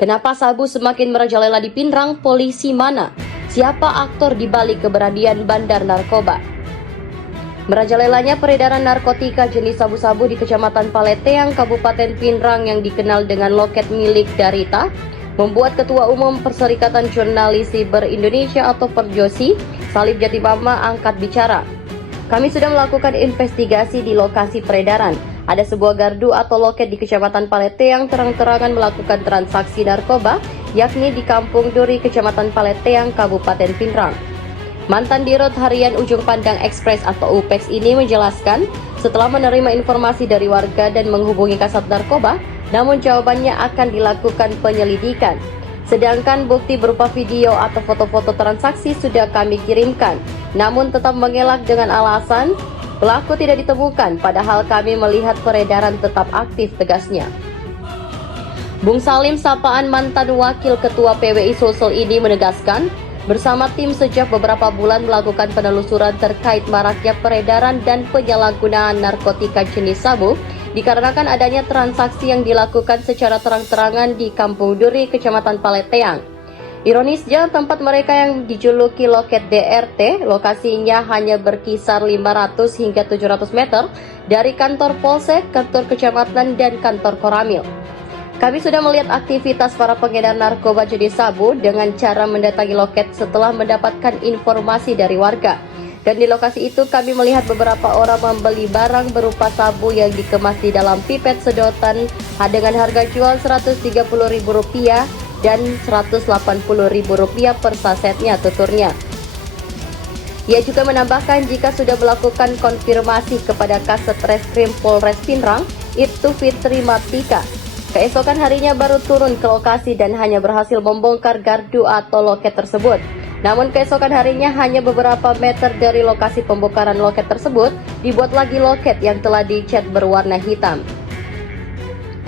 Kenapa sabu semakin merajalela di Pinrang? Polisi mana? Siapa aktor di balik keberanian bandar narkoba? Merajalelanya peredaran narkotika jenis sabu-sabu di Kecamatan Paleteang, Kabupaten Pinrang yang dikenal dengan loket milik Darita, membuat Ketua Umum Perserikatan Jurnalis Siber Indonesia atau Perjosi, Salib Jatimama angkat bicara. Kami sudah melakukan investigasi di lokasi peredaran. Ada sebuah gardu atau loket di Kecamatan Paleteang terang-terangan melakukan transaksi narkoba, yakni di Kampung Duri, Kecamatan Paleteang, Kabupaten Pinrang. Mantan Dirut Harian Ujung Pandang Express atau UPEX ini menjelaskan setelah menerima informasi dari warga dan menghubungi Kasat Narkoba, namun jawabannya akan dilakukan penyelidikan. Sedangkan bukti berupa video atau foto-foto transaksi sudah kami kirimkan, namun tetap mengelak dengan alasan pelaku tidak ditemukan, padahal kami melihat peredaran tetap aktif, tegasnya. Bung Salim Sapaan, mantan Wakil Ketua PWI Sulsel ini menegaskan, bersama tim sejak beberapa bulan melakukan penelusuran terkait maraknya peredaran dan penyalahgunaan narkotika jenis sabu, dikarenakan adanya transaksi yang dilakukan secara terang-terangan di Kampung Duri, Kecamatan Paleteang. Ironisnya, tempat mereka yang dijuluki loket DRT, lokasinya hanya berkisar 500 hingga 700 meter dari kantor Polsek, kantor kecamatan, dan kantor Koramil. Kami sudah melihat aktivitas para pengedar narkoba jenis sabu dengan cara mendatangi loket setelah mendapatkan informasi dari warga. Dan di lokasi itu kami melihat beberapa orang membeli barang berupa sabu yang dikemas di dalam pipet sedotan dengan harga jual Rp130.000 dan Rp180.000 per sasetnya, tuturnya. Ia juga menambahkan jika sudah melakukan konfirmasi kepada Kasat Reskrim Polres Pinrang, Ibtu Fitri Matika. Keesokan harinya baru turun ke lokasi dan hanya berhasil membongkar gardu atau loket tersebut. Namun keesokan harinya hanya beberapa meter dari lokasi pembongkaran loket tersebut, dibuat lagi loket yang telah dicat berwarna hitam.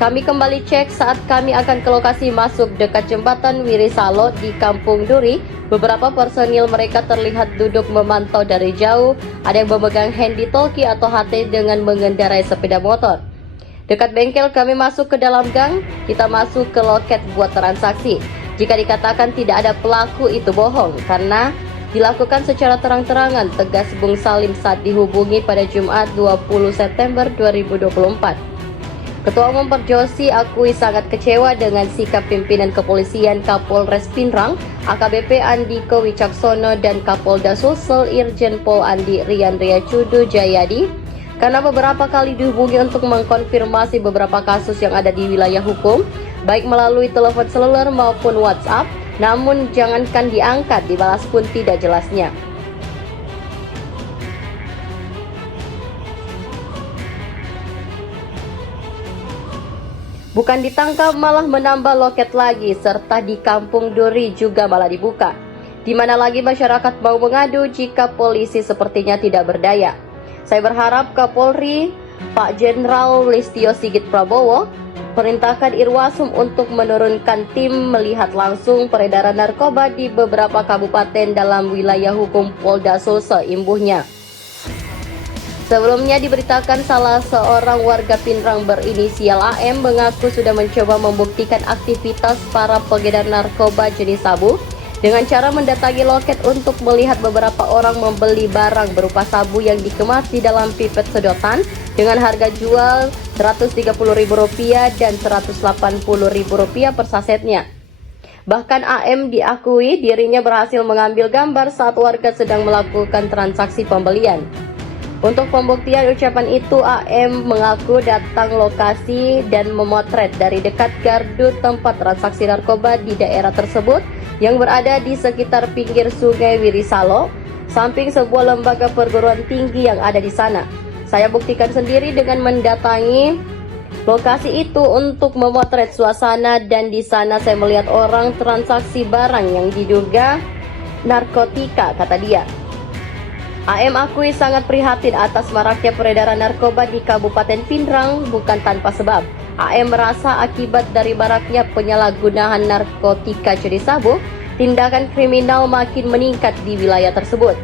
Kami kembali cek saat kami akan ke lokasi masuk dekat jembatan Wirisalo di Kampung Duri. Beberapa personil mereka terlihat duduk memantau dari jauh, ada yang memegang handy talkie atau HT dengan mengendarai sepeda motor. Dekat bengkel kami masuk ke dalam gang, kita masuk ke loket buat transaksi. Jika dikatakan tidak ada pelaku itu bohong, karena dilakukan secara terang-terangan, tegas Bung Salim saat dihubungi pada Jumat 20 September 2024. Ketua Umum Perjosi akui sangat kecewa dengan sikap pimpinan kepolisian Kapolres Pinrang, AKBP Andiko Wicaksono dan Kapolda Sulsel Irjen Pol Andi Riandria Cudu Jayadi, karena beberapa kali dihubungi untuk mengkonfirmasi beberapa kasus yang ada di wilayah hukum, baik melalui telepon seluler maupun WhatsApp, namun jangankan diangkat, dibalas pun tidak jelasnya. Bukan ditangkap, malah menambah loket lagi, serta di Kampung Duri juga malah dibuka. Di mana lagi masyarakat mau mengadu jika polisi sepertinya tidak berdaya. Saya berharap Kapolri, Pak Jenderal Listio Sigit Prabowo, perintahkan Irwasum untuk menurunkan tim melihat langsung peredaran narkoba di beberapa kabupaten dalam wilayah hukum Polda Sulsel, imbuhnya. Sebelumnya diberitakan salah seorang warga Pinrang berinisial AM mengaku sudah mencoba membuktikan aktivitas para pengedar narkoba jenis sabu dengan cara mendatangi loket untuk melihat beberapa orang membeli barang berupa sabu yang dikemas di dalam pipet sedotan dengan harga jual Rp130.000 dan Rp180.000 per sasetnya. Bahkan AM diakui dirinya berhasil mengambil gambar saat warga sedang melakukan transaksi pembelian. Untuk pembuktian ucapan itu, AM mengaku datang lokasi dan memotret dari dekat gardu tempat transaksi narkoba di daerah tersebut yang berada di sekitar pinggir Sungai Wirisalo, samping sebuah lembaga perguruan tinggi yang ada di sana. Saya buktikan sendiri dengan mendatangi lokasi itu untuk memotret suasana, dan di sana saya melihat orang transaksi barang yang diduga narkotika, kata dia. AM akui sangat prihatin atas maraknya peredaran narkoba di Kabupaten Pinrang bukan tanpa sebab. AM merasa akibat dari maraknya penyalahgunaan narkotika jenis sabu, tindakan kriminal makin meningkat di wilayah tersebut.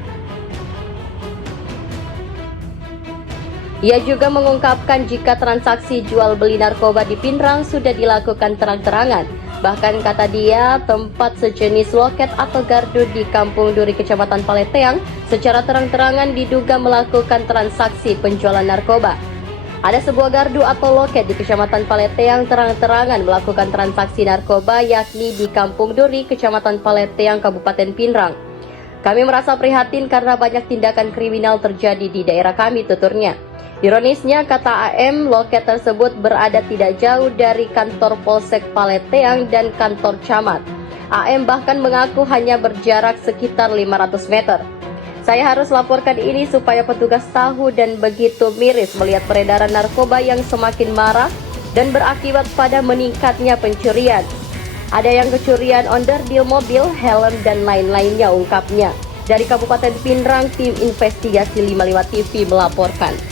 Ia juga mengungkapkan jika transaksi jual beli narkoba di Pinrang sudah dilakukan terang-terangan, Bahkan kata dia, tempat sejenis loket atau gardu di Kampung Duri, Kecamatan Paleteang secara terang-terangan diduga melakukan transaksi penjualan narkoba. Ada sebuah gardu atau loket di Kecamatan Paleteang terang-terangan melakukan transaksi narkoba, yakni di Kampung Duri, Kecamatan Paleteang, Kabupaten Pinrang. Kami merasa prihatin karena banyak tindakan kriminal terjadi di daerah kami, tuturnya. Ironisnya, kata AM, loket tersebut berada tidak jauh dari kantor Polsek Paleteang dan kantor camat. AM bahkan mengaku hanya berjarak sekitar 500 meter. Saya harus laporkan ini supaya petugas tahu dan begitu miris melihat peredaran narkoba yang semakin marah dan berakibat pada meningkatnya pencurian. Ada yang kecurian onderdil mobil, helm, dan lain-lainnya, ungkapnya. Dari Kabupaten Pinrang, tim investigasi 55 TV melaporkan.